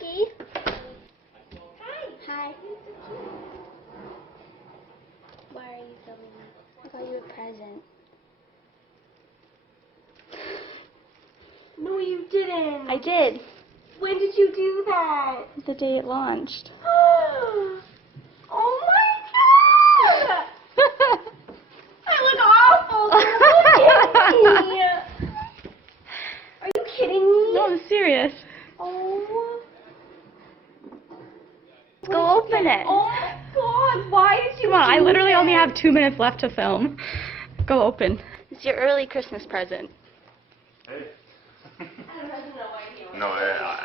doggy. Hi. Why are you filming me? I got you a present. No, you didn't. I did. When did you do that? The day it launched. Oh my god! I look awful. Look at me. Are you kidding me? No, I'm serious. Oh. Let's go open it. Oh my god, why did you Come on, I do literally only this? have 2 minutes left to film. Go open. It's your early Christmas present. Hey. I have no idea. No, I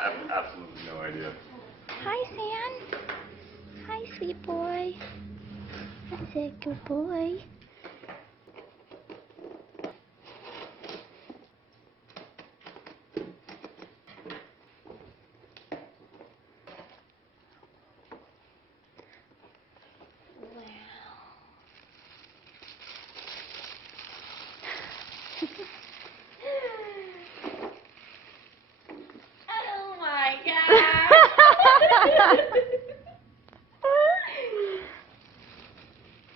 have absolutely no idea. Hi, Sam. Hi, sweet boy. That's a good boy. Oh my god.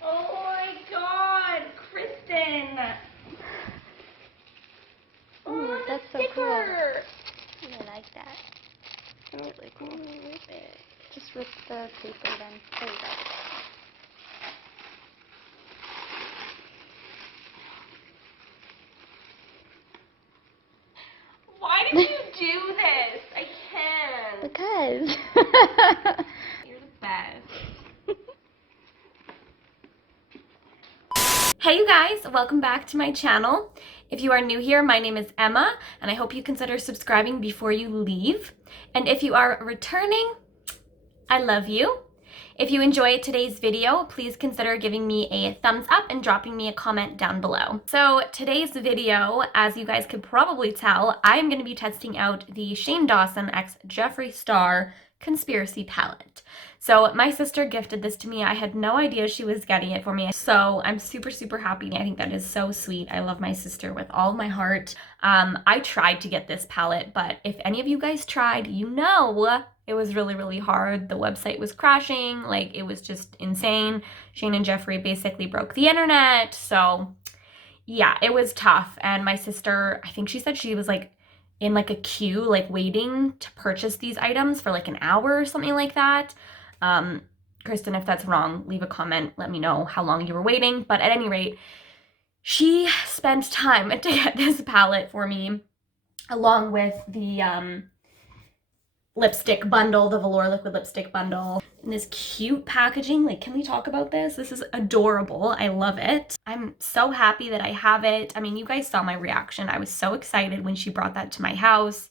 Oh my god, Kristen. Ooh, that's so sticker. cool. I really like that. Really cool. Rip it. Just rip the paper then. There you go. Why did you do this? I can't. Because. You're the best. Hey you guys, welcome back to my channel. If you are new here, my name is Emma, and I hope you consider subscribing before you leave. And if you are returning, I love you. If you enjoyed today's video, please consider giving me a thumbs up and dropping me a comment down below. So today's video, as you guys could probably tell, I'm going to be testing out the Shane Dawson x Jeffree Star Conspiracy Palette. So my sister gifted this to me. I had no idea she was getting it for me. So I'm super, super happy. I think that is so sweet. I love my sister with all my heart. I tried to get this palette, but if any of you guys tried, you know it was really, really hard. The website was crashing. Like, it was just insane. Shane and Jeffree basically broke the internet. So yeah, it was tough. And my sister, I think she said she was like in like a queue, like waiting to purchase these items for like an hour or something like that. Kristen, if that's wrong, leave a comment. Let me know how long you were waiting. But at any rate, she spent time to get this palette for me, along with the lipstick bundle, the Velour liquid lipstick bundle. And this cute packaging, like, can we talk about this? This is adorable. I love it. I'm so happy that I have it. I mean, you guys saw my reaction. I was so excited when she brought that to my house.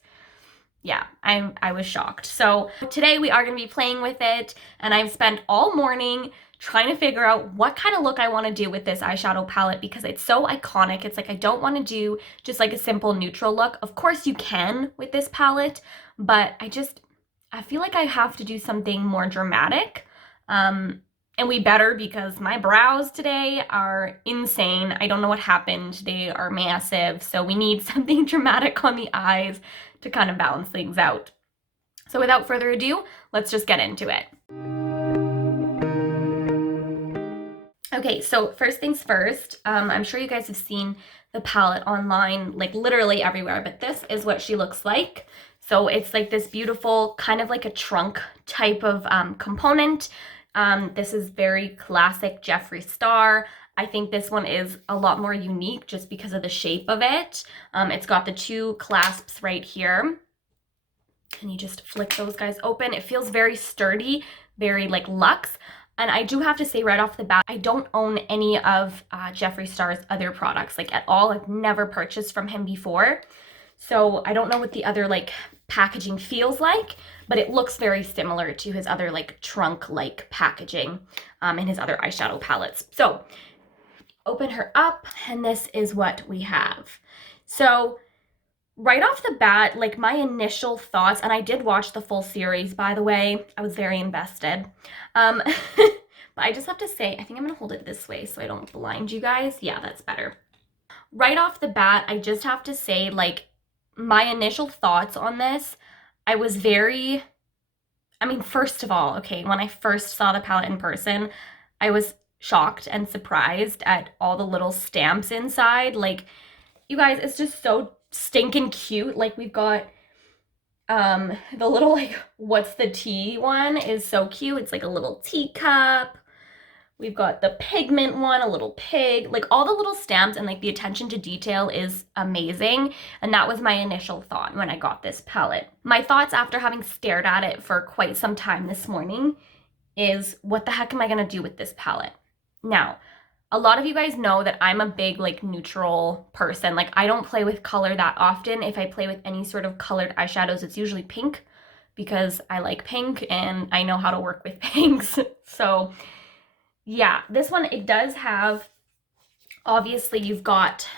Yeah, I was shocked. So today we are going to be playing with it, and I've spent all morning trying to figure out what kind of look I want to do with this eyeshadow palette because it's so iconic. It's like I don't want to do just like a simple neutral look. Of course you can with this palette, but I feel like I have to do something more dramatic. And we better because my brows today are insane. I don't know what happened. They are massive, so we need something dramatic on the eyes to kind of balance things out. So without further ado, let's just get into it. Okay, so first things first, I'm sure you guys have seen the palette online, like literally everywhere, but this is what she looks like. So it's like this beautiful, kind of like a trunk type of component. This is very classic Jeffree Star. I think this one is a lot more unique just because of the shape of it. It's got the two clasps right here. And you just flick those guys open. It feels very sturdy, very like luxe. And I do have to say right off the bat, I don't own any of Jeffree Star's other products, like at all. I've never purchased from him before. So I don't know what the other like packaging feels like, but it looks very similar to his other like trunk-like packaging in his other eyeshadow palettes. So open her up, and this is what we have. So right off the bat, like my initial thoughts, and I did watch the full series, by the way, I was very invested. But I just have to say, I think I'm gonna hold it this way so I don't blind you guys. Yeah, that's better. Right off the bat, I just have to say, like, my initial thoughts on this, I was very I mean, first of all, okay, when I first saw the palette in person, I was shocked and surprised at all the little stamps inside. Like, you guys, it's just so stinking cute. Like, we've got the little, like, what's the tea one is so cute. It's like a little teacup. We've got the pigment one, a little pig, like all the little stamps, and like the attention to detail is amazing. And that was my initial thought when I got this palette. My thoughts after having stared at it for quite some time this morning is, what the heck am I gonna do with this palette? Now, a lot of you guys know that I'm a big like neutral person. Like, I don't play with color that often. If I play with any sort of colored eyeshadows, it's usually pink because I like pink and I know how to work with pinks. So yeah, this one, it does have, obviously you've got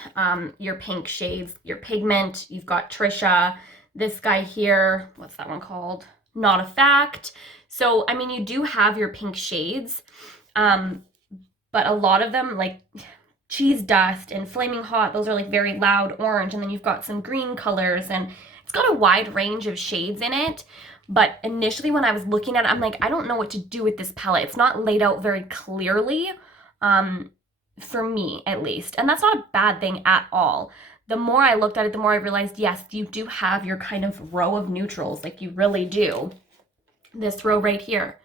your pink shades, your pigment, you've got Trisha, this guy here, what's that one called? Not a Fact. So, I mean, you do have your pink shades, but a lot of them, like Cheese Dust and Flaming Hot, those are like very loud orange, and then you've got some green colors, and it's got a wide range of shades in it. But initially when I was looking at it, I'm like, I don't know what to do with this palette. It's not laid out very clearly, for me at least. And that's not a bad thing at all. The more I looked at it, the more I realized, yes, you do have your kind of row of neutrals, like you really do. This row right here,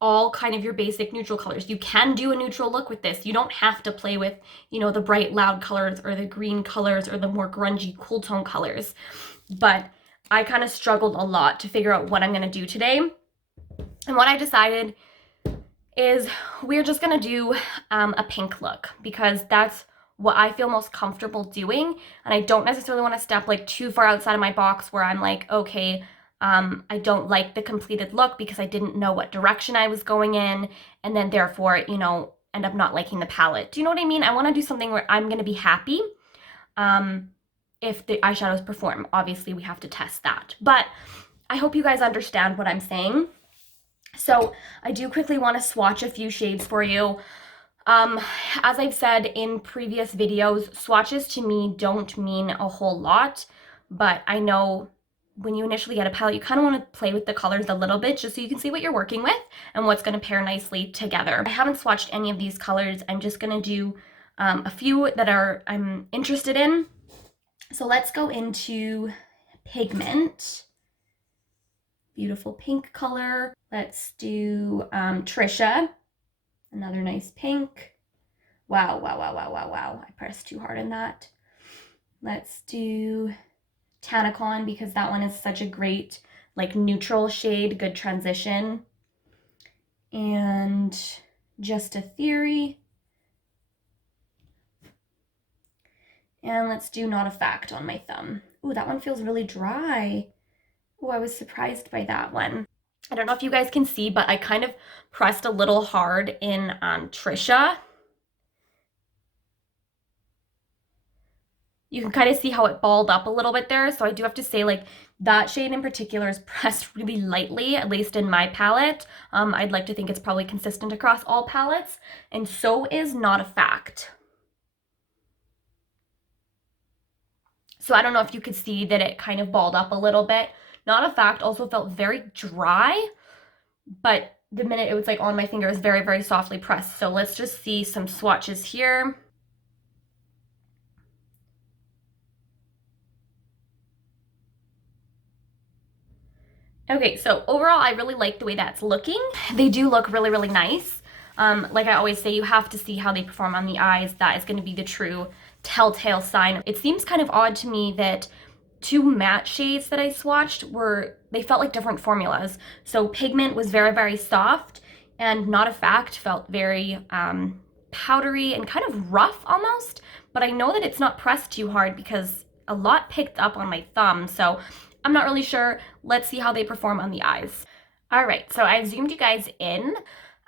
all kind of your basic neutral colors. You can do a neutral look with this. You don't have to play with, you know, the bright loud colors or the green colors or the more grungy cool tone colors. But I kind of struggled a lot to figure out what I'm going to do today. And what I decided is we're just going to do a pink look, because that's what I feel most comfortable doing. And I don't necessarily want to step like too far outside of my box where I'm like, okay, I don't like the completed look because I didn't know what direction I was going in, and then therefore, you know, end up not liking the palette. Do you know what I mean? I want to do something where I'm going to be happy. If the eyeshadows perform. Obviously we have to test that, but I hope you guys understand what I'm saying. So I do quickly want to swatch a few shades for you. As I've said in previous videos, swatches to me don't mean a whole lot, but I know when you initially get a palette, you kind of want to play with the colors a little bit just so you can see what you're working with and what's going to pair nicely together. I haven't swatched any of these colors. I'm just going to do a few that I'm interested in. So let's go into pigment. Beautiful pink color. Let's do Trisha. Another nice pink. Wow, wow, wow, wow, wow, wow. I pressed too hard on that. Let's do Tanacon, because that one is such a great like neutral shade, good transition. And Just a Theory. And let's do Not a Fact on my thumb. Ooh, that one feels really dry. Ooh, I was surprised by that one. I don't know if you guys can see, but I kind of pressed a little hard in Trisha. You can kind of see how it balled up a little bit there. So I do have to say, like, that shade in particular is pressed really lightly, at least in my palette. I'd like to think it's probably consistent across all palettes. And so is Not a Fact. So I don't know if you could see that it kind of balled up a little bit. Not a Fact also felt very dry, but the minute it was like on my finger, it was very, very softly pressed. So let's just see some swatches here. Okay, so overall, I really like the way that's looking. They do look really, really nice. Like I always say, you have to see how they perform on the eyes. That is going to be the true telltale sign. It seems kind of odd to me that two matte shades that I swatched they felt like different formulas. So Pigment was very, very soft, and Not a Fact felt very powdery and kind of rough almost. But I know that it's not pressed too hard because a lot picked up on my thumb. So I'm not really sure. Let's see how they perform on the eyes. All right, so I've zoomed you guys in.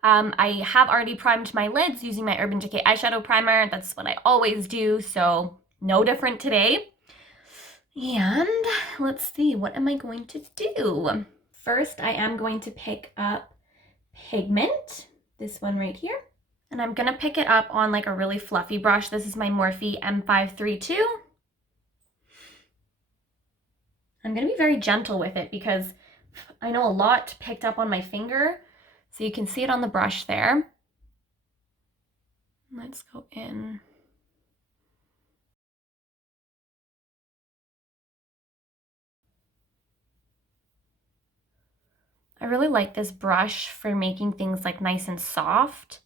I have already primed my lids using my Urban Decay eyeshadow primer. That's what I always do, so no different today. And let's see, what am I going to do? First, I am going to pick up Pigment, this one right here. And I'm gonna pick it up on like a really fluffy brush. This is my Morphe M532. I'm gonna be very gentle with it because I know a lot picked up on my finger, so you can see it on the brush there. Let's go in. I really like this brush for making things like nice and soft.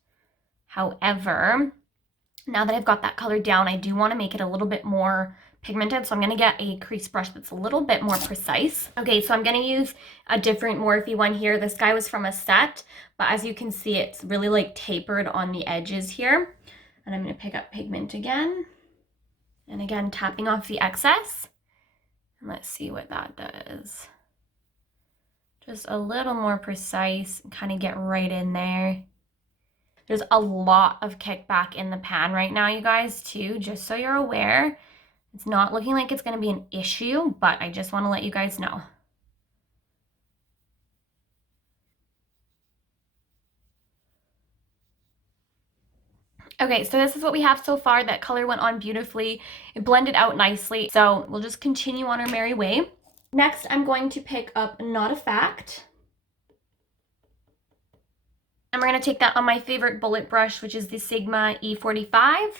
However, now that I've got that color down, I do want to make it a little bit more pigmented, so I'm going to get a crease brush that's a little bit more precise. Okay, so I'm going to use a different Morphe one here. This guy was from a set, but as you can see, it's really like tapered on the edges here. And I'm going to pick up pigment again. And again, tapping off the excess. And let's see what that does. Just a little more precise, kind of get right in there. There's a lot of kickback in the pan right now, you guys, too, just so you're aware. It's not looking like it's going to be an issue, but I just want to let you guys know. Okay, so this is what we have so far. That color went on beautifully. It blended out nicely. So we'll just continue on our merry way. Next, I'm going to pick up Not a Fact. And we're going to take that on my favorite bullet brush, which is the Sigma E45.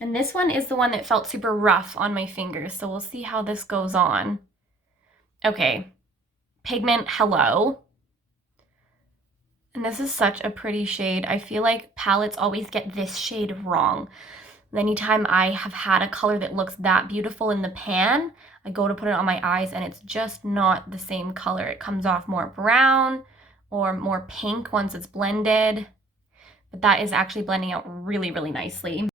And this one is the one that felt super rough on my fingers, so we'll see how this goes on. Okay, pigment, hello. And this is such a pretty shade. I feel like palettes always get this shade wrong. Anytime I have had a color that looks that beautiful in the pan, I go to put it on my eyes and it's just not the same color. It comes off more brown or more pink once it's blended. But that is actually blending out really, really nicely.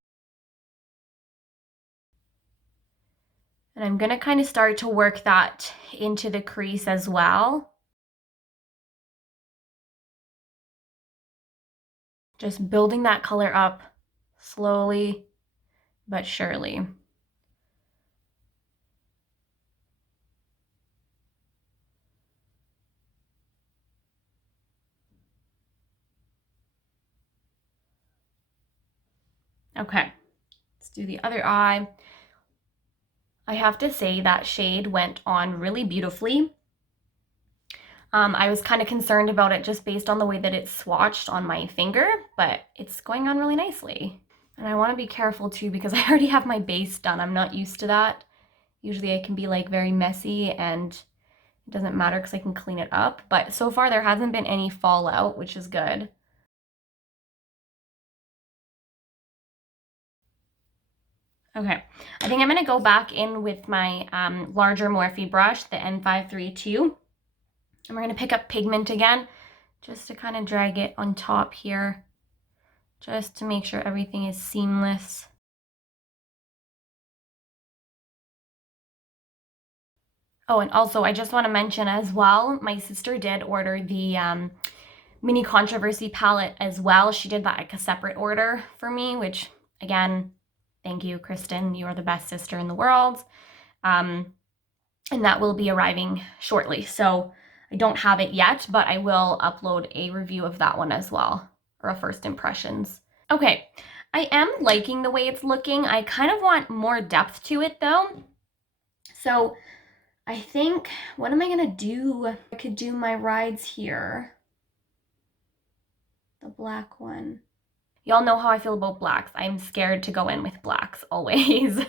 And I'm gonna kind of start to work that into the crease as well. Just building that color up slowly but surely. Okay, let's do the other eye. I have to say that shade went on really beautifully. I was kind of concerned about it just based on the way that it's swatched on my finger, but it's going on really nicely. And I want to be careful too because I already have my base done. I'm not used to that. Usually I can be like very messy and it doesn't matter because I can clean it up. But so far there hasn't been any fallout, which is good. Okay, I think I'm going to go back in with my larger Morphe brush, the M532. And we're going to pick up pigment again, just to kind of drag it on top here, just to make sure everything is seamless. Oh, and also I just want to mention as well, my sister did order the Mini Controversy palette as well. She did that like a separate order for me, which again, thank you, Kristen. You are the best sister in the world. And that will be arriving shortly. So I don't have it yet, but I will upload a review of that one as well, or a first impressions. Okay, I am liking the way it's looking. I kind of want more depth to it though. So I think, what am I gonna do? I could do my rides here. The black one. Y'all know how I feel about blacks. I'm scared to go in with blacks always.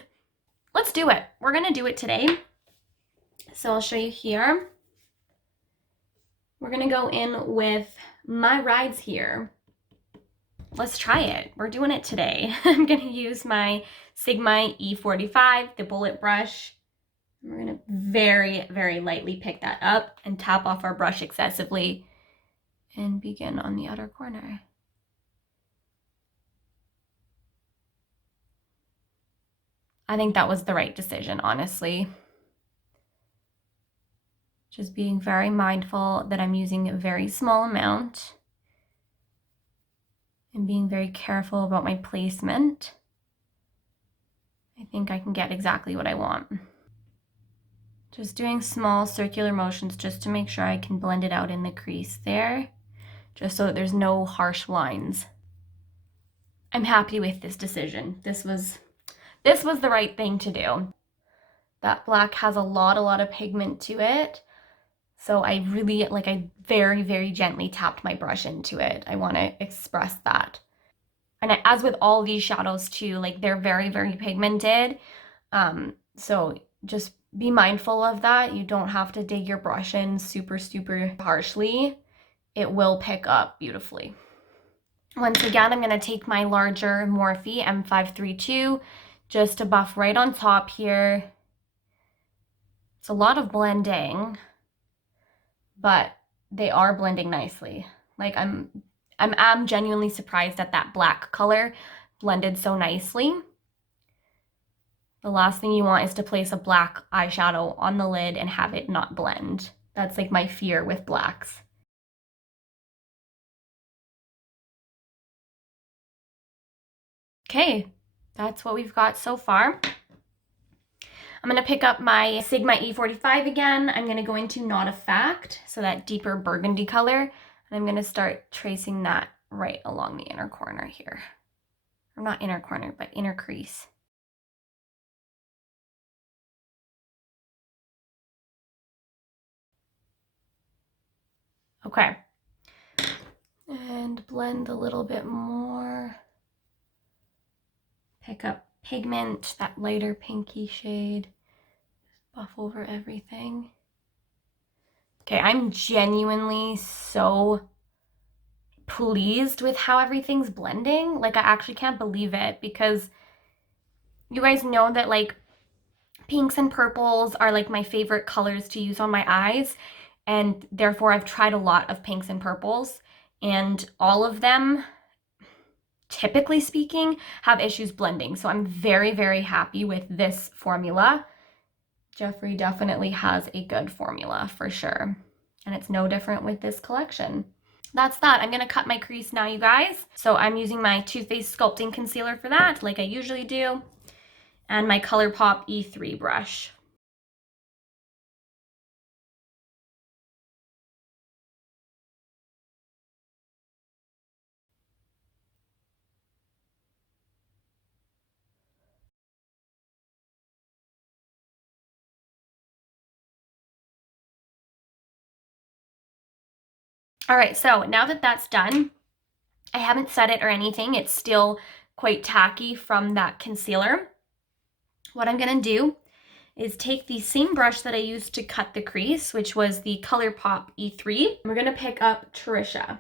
Let's do it. We're gonna do it today. So I'll show you here. We're gonna go in with my rides here. Let's try it. We're doing it today. I'm gonna use my Sigma E45, the bullet brush. We're gonna very, very lightly pick that up and tap off our brush excessively and begin on the outer corner. I think that was the right decision, honestly. Just being very mindful that I'm using a very small amount and being very careful about my placement. I think I can get exactly what I want. Just doing small circular motions just to make sure I can blend it out in the crease there, just so that there's no harsh lines. I'm happy with this decision. This was the right thing to do. That black has a lot of pigment to it. So I really, like, I very, very gently tapped my brush into it. I want to express that. And as with all these shadows too, like, they're very, very pigmented. So just be mindful of that. You don't have to dig your brush in super, super harshly. It will pick up beautifully. Once again, I'm going to take my larger Morphe M532 just to buff right on top here. It's a lot of blending, but they are blending nicely. Like, I'm genuinely surprised that that black color blended so nicely. The last thing you want is to place a black eyeshadow on the lid and have it not blend. That's like my fear with blacks. Okay, that's what we've got so far. I'm going to pick up my Sigma E45 again. I'm going to go into Not a Fact, so that deeper burgundy color. And I'm going to start tracing that right along the inner corner here. Or not inner corner, but inner crease. Okay. And blend a little bit more. Pick up pigment, that lighter pinky shade. Buff over everything. Okay, I'm genuinely so pleased with how everything's blending. Like, I actually can't believe it, because you guys know that, like, pinks and purples are like my favorite colors to use on my eyes, and therefore I've tried a lot of pinks and purples, and all of them, typically speaking, have issues blending. So I'm very, very happy with this formula. Jeffree definitely has a good formula for sure. And it's no different with this collection. That's that. I'm going to cut my crease now, you guys. So I'm using my Too Faced Sculpting Concealer for that, like I usually do. And my ColourPop E3 brush. All right, so now that that's done, I haven't set it or anything. It's still quite tacky from that concealer. What I'm gonna do is take the same brush that I used to cut the crease, which was the ColourPop E3. We're gonna pick up Trisha.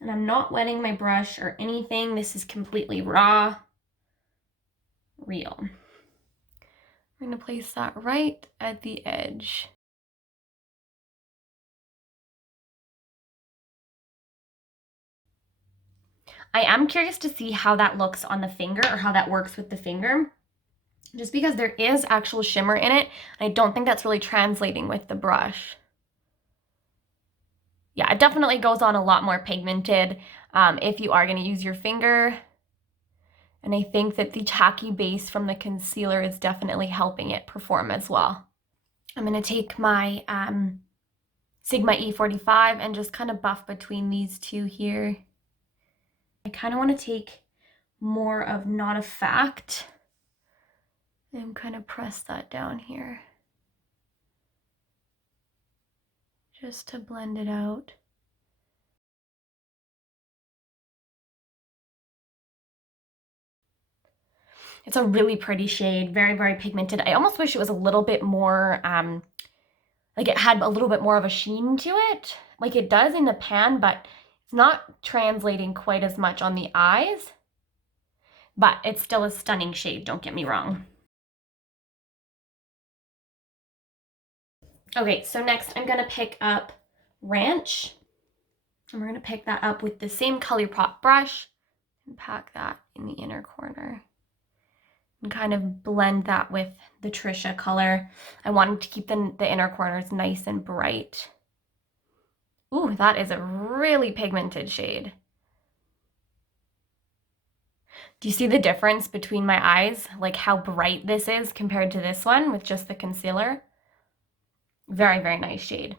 And I'm not wetting my brush or anything. This is completely raw, real. I'm gonna place that right at the edge. I am curious to see how that looks on the finger, or how that works with the finger, just because there is actual shimmer in it. I don't think that's really translating with the brush. Yeah, it definitely goes on a lot more pigmented if you are going to use your finger. And I think that the tacky base from the concealer is definitely helping it perform as well. I'm going to take my Sigma E45 and just kind of buff between these two here. I kind of want to take more of Not a Fact and kind of press that down here just to blend it out. It's a really pretty shade, very, very pigmented. I almost wish it was a little bit more, like it had a little bit more of a sheen to it, like it does in the pan, but it's not translating quite as much on the eyes. But it's still a stunning shade, don't get me wrong. Okay, so next I'm gonna pick up Ranch. And we're gonna pick that up with the same ColourPop brush and pack that in the inner corner. And kind of blend that with the Trisha color. I wanted to keep the inner corners nice and bright. Ooh, that is a really pigmented shade. Do you see the difference between my eyes? Like how bright this is compared to this one with just the concealer? Very, very nice shade.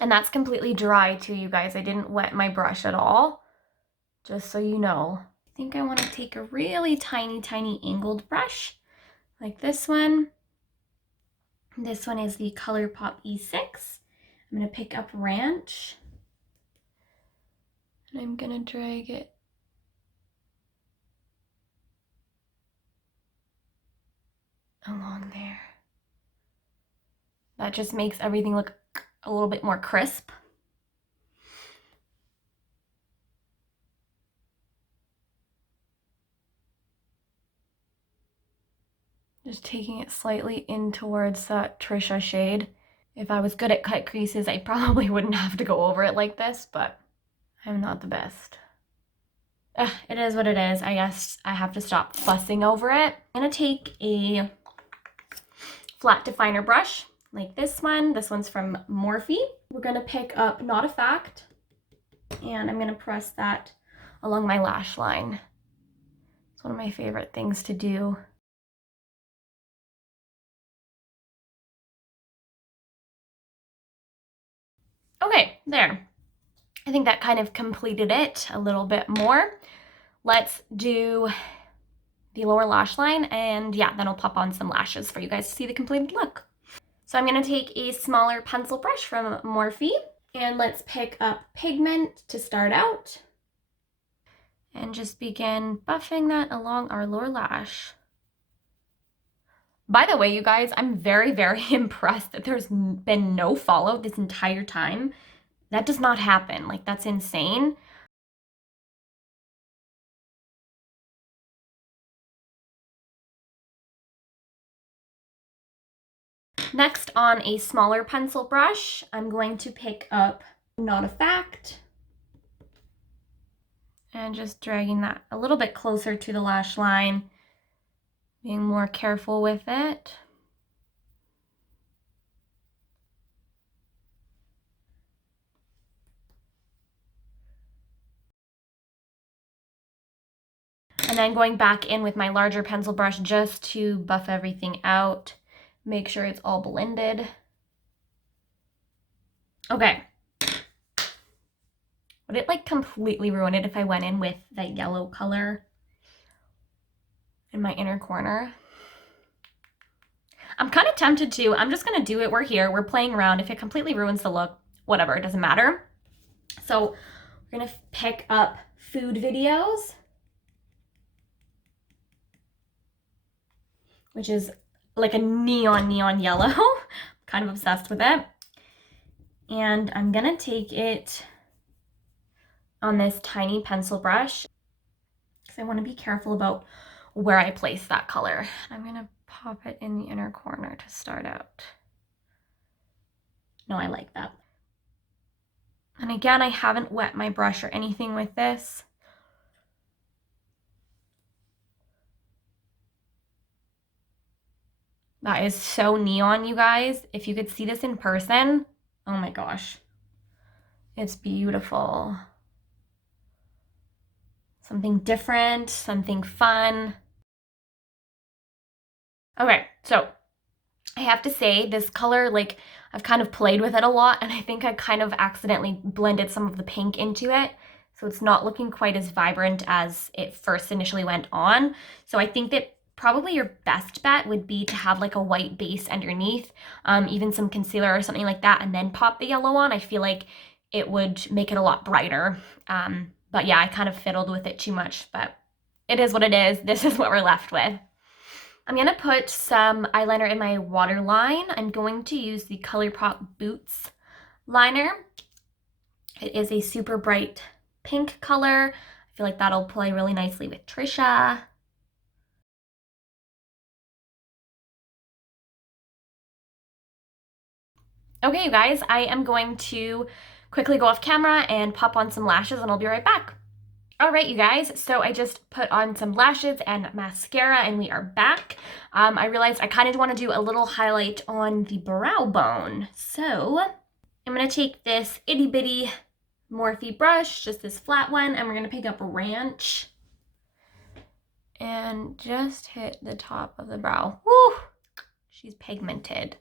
And that's completely dry too, you guys. I didn't wet my brush at all, just so you know. think I want to take a really tiny, tiny angled brush like this one. This one is the ColourPop E6. I'm going to pick up Ranch and I'm going to drag it along there. That just makes everything look a little bit more crisp. Just taking it slightly in towards that Trisha shade. If I was good at cut creases, I probably wouldn't have to go over it like this, but I'm not the best. It is what it is. I guess I have to stop fussing over it. I'm gonna take a flat definer brush like this one. This one's from Morphe. We're gonna pick up Not a Fact, and I'm gonna press that along my lash line. It's one of my favorite things to do. Okay, there. I think that kind of completed it a little bit more. Let's do the lower lash line, and yeah, then I'll pop on some lashes for you guys to see the completed look. So I'm gonna take a smaller pencil brush from Morphe, and let's pick up pigment to start out. And just begin buffing that along our lower lash. By the way, you guys, I'm very, very impressed that there's been no fallout this entire time. That does not happen. Like, that's insane. Next, on a smaller pencil brush, I'm going to pick up Not a Fact. And just dragging that a little bit closer to the lash line, being more careful with it. And then going back in with my larger pencil brush just to buff everything out. Make sure it's all blended. Okay. Would it like completely ruin it if I went in with that yellow color in my inner corner? I'm kind of tempted to. I'm just gonna do it. We're here, we're playing around. If it completely ruins the look, whatever, it doesn't matter. So we're gonna pick up Food Videos, which is like a neon yellow. Kind of obsessed with it. And I'm gonna take it on this tiny pencil brush because I want to be careful about where I place that color. I'm gonna pop it in the inner corner to start out. No, I like that. And again, I haven't wet my brush or anything with this. That is so neon, you guys. If you could see this in person, oh my gosh. It's beautiful. Something different, something fun. Okay, so I have to say this color, like, I've kind of played with it a lot, and I think I kind of accidentally blended some of the pink into it. So it's not looking quite as vibrant as it first initially went on. So I think that probably your best bet would be to have like a white base underneath, even some concealer or something like that, and then pop the yellow on. I feel like it would make it a lot brighter. But yeah, I kind of fiddled with it too much, but it is what it is. This is what we're left with. I'm gonna put some eyeliner in my waterline. I'm going to use the ColourPop Boots liner. It is a super bright pink color. I feel like that'll play really nicely with Trisha. Okay, you guys, I am going to quickly go off camera and pop on some lashes, and I'll be right back. All right, you guys, so I just put on some lashes and mascara, and we are back. I realized I kind of want to do a little highlight on the brow bone. So I'm going to take this itty bitty Morphe brush, just this flat one, and we're going to pick up Ranch and just hit the top of the brow. Woo! She's pigmented.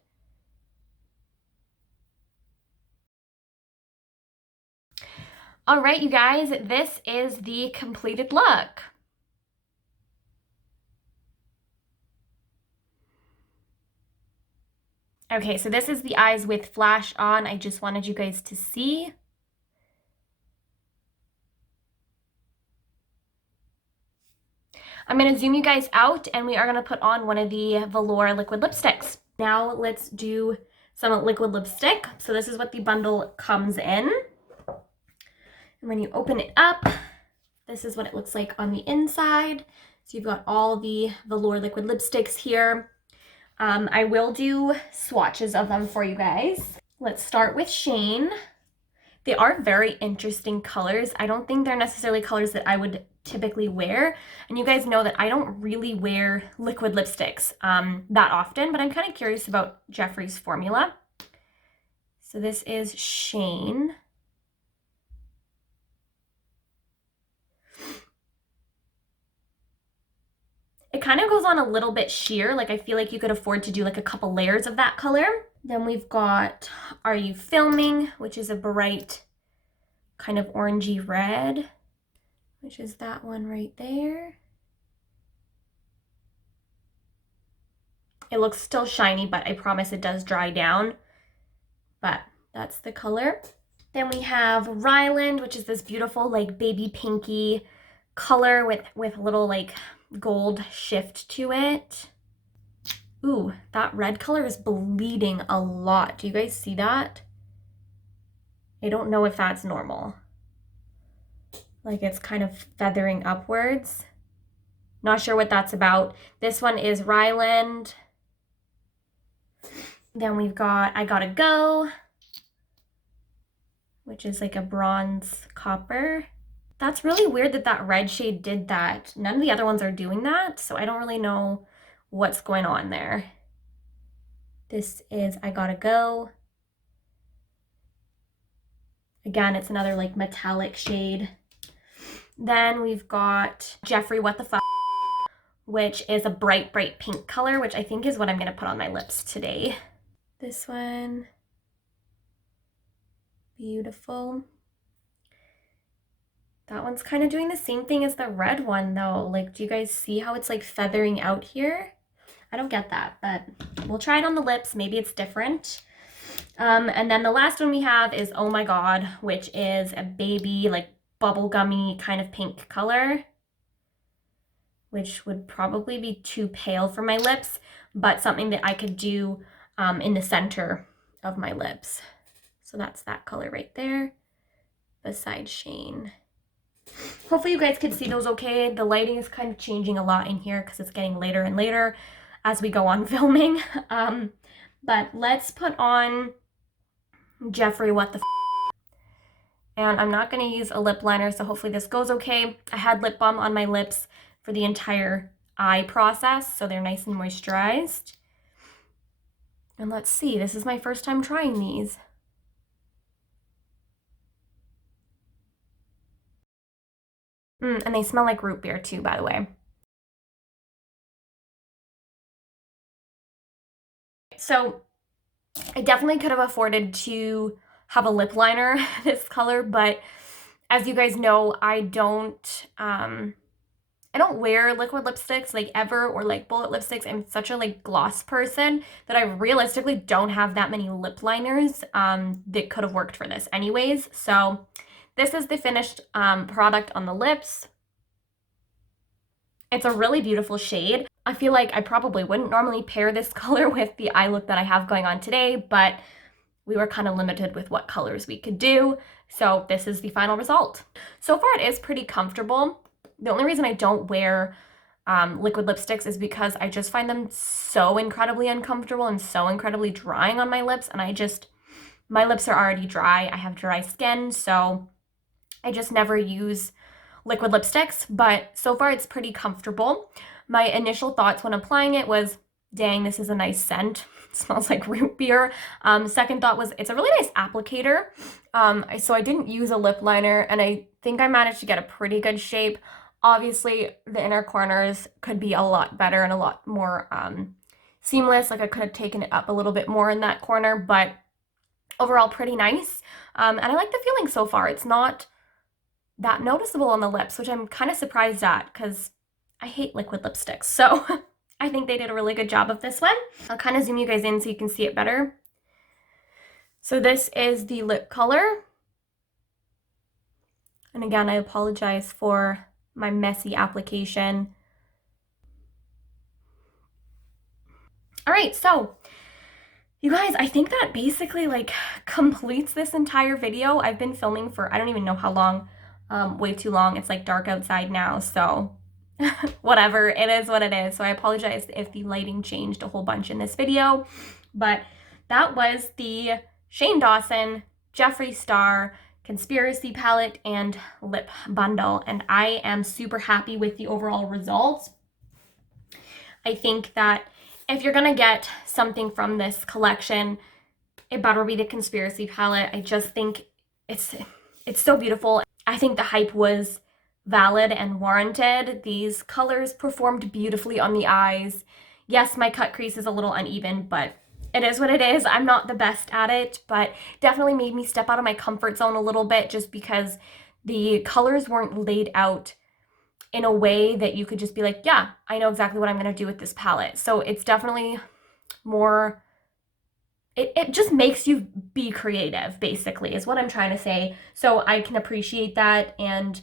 All right, you guys, this is the completed look. Okay, so this is the eyes with flash on. I just wanted you guys to see. I'm going to zoom you guys out, and we are going to put on one of the Velour liquid lipsticks. Now let's do some liquid lipstick. So this is what the bundle comes in. And when you open it up, this is what it looks like on the inside. So you've got all the Velour liquid lipsticks here. I will do swatches of them for you guys. Let's start with Shane. They are very interesting colors. I don't think they're necessarily colors that I would typically wear. And you guys know that I don't really wear liquid lipsticks that often, but I'm kind of curious about Jeffree's formula. So this is Shane. It kind of goes on a little bit sheer. Like I feel like you could afford to do like a couple layers of that color. Then we've got Are You Filming, which is a bright kind of orangey red, which is that one right there. It looks still shiny, but I promise it does dry down. But that's the color. Then we have Ryland, which is this beautiful like baby pinky color with little like gold shift to it. Ooh, that red color is bleeding a lot. Do you guys see that? I don't know if that's normal. Like it's kind of feathering upwards. Not sure what that's about. This one is Ryland. Then we've got I Gotta Go, which is like a bronze copper. That's really weird that that red shade did that. None of the other ones are doing that, so I don't really know what's going on there. This is I Gotta Go. Again, it's another like metallic shade. Then we've got Jeffree What the Fuck, which is a bright, bright pink color, which I think is what I'm gonna put on my lips today. This one, beautiful. That one's kind of doing the same thing as the red one though. Like, do you guys see how it's like feathering out here? I don't get that, but we'll try it on the lips. Maybe it's different. And then the last one we have is Oh My God, which is a baby, like bubblegummy kind of pink color, which would probably be too pale for my lips, but something that I could do in the center of my lips. So that's that color right there beside Shane. Hopefully you guys can see those okay. The lighting is kind of changing a lot in here because it's getting later and later as we go on filming. But let's put on Jeffree What the F. And I'm not going to use a lip liner, so hopefully this goes okay. I had lip balm on my lips for the entire eye process, so they're nice and moisturized. And let's see, this is my first time trying these. And they smell like root beer too, by the way. So I definitely could have afforded to have a lip liner this color, but as you guys know, I don't wear liquid lipsticks like ever, or like bullet lipsticks. I'm such a like gloss person that I realistically don't have that many lip liners that could have worked for this anyways. So this is the finished product on the lips. It's a really beautiful shade. I feel like I probably wouldn't normally pair this color with the eye look that I have going on today, but we were kind of limited with what colors we could do. So this is the final result. So far it is pretty comfortable. The only reason I don't wear liquid lipsticks is because I just find them so incredibly uncomfortable and so incredibly drying on my lips. And my lips are already dry. I have dry skin, so I just never use liquid lipsticks, but so far it's pretty comfortable. My initial thoughts when applying it was, dang, this is a nice scent. It smells like root beer. Second thought was, it's a really nice applicator. So I didn't use a lip liner, and I think I managed to get a pretty good shape. Obviously, the inner corners could be a lot better and a lot more seamless. Like I could have taken it up a little bit more in that corner, but overall pretty nice. And I like the feeling so far. It's not that noticeable on the lips, which I'm kind of surprised at because I hate liquid lipsticks. So I think they did a really good job of this one. I'll kind of zoom you guys in so you can see it better. So this is the lip color. And again, I apologize for my messy application. All right, so you guys, I think that basically like completes this entire video. I've been filming for, I don't even know how long, way too long. It's like dark outside now, so whatever, it is what it is. So I apologize if the lighting changed a whole bunch in this video, but that was the Shane Dawson Jeffree Star Conspiracy Palette and Lip Bundle, and I am super happy with the overall results. I think that if you're gonna get something from this collection, it better be the Conspiracy Palette. I just think it's so beautiful. I think the hype was valid and warranted. These colors performed beautifully on the eyes. Yes, my cut crease is a little uneven, but it is what it is. I'm not the best at it, but definitely made me step out of my comfort zone a little bit just because the colors weren't laid out in a way that you could just be like, yeah, I know exactly what I'm gonna do with this palette. So it's definitely more, it just makes you be creative, basically, is what I'm trying to say. So I can appreciate that, and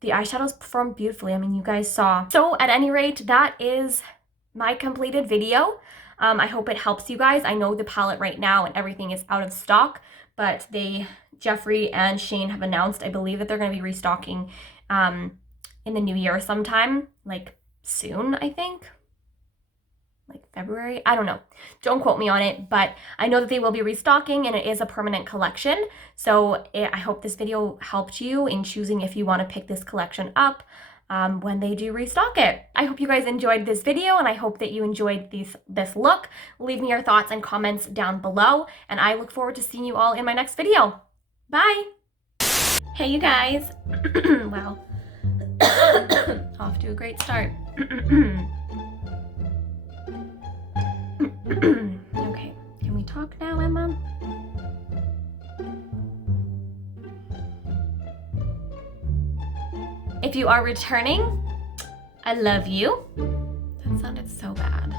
the eyeshadows performed beautifully. I mean, you guys saw. So at any rate, that is my completed video. I hope it helps you guys. I know the palette right now and everything is out of stock, but Jeffree and Shane have announced, I believe, that they're gonna be restocking in the new year sometime, like soon, I think, like February, I don't know, don't quote me on it, but I know that they will be restocking, and it is a permanent collection. So I hope this video helped you in choosing if you want to pick this collection up when they do restock it. I hope you guys enjoyed this video, and I hope that you enjoyed this look. Leave me your thoughts and comments down below, and I look forward to seeing you all in my next video. Bye. Hey you guys. Wow. Off to a great start. Okay, can we talk now, Emma? If you are returning, I love you. That sounded so bad.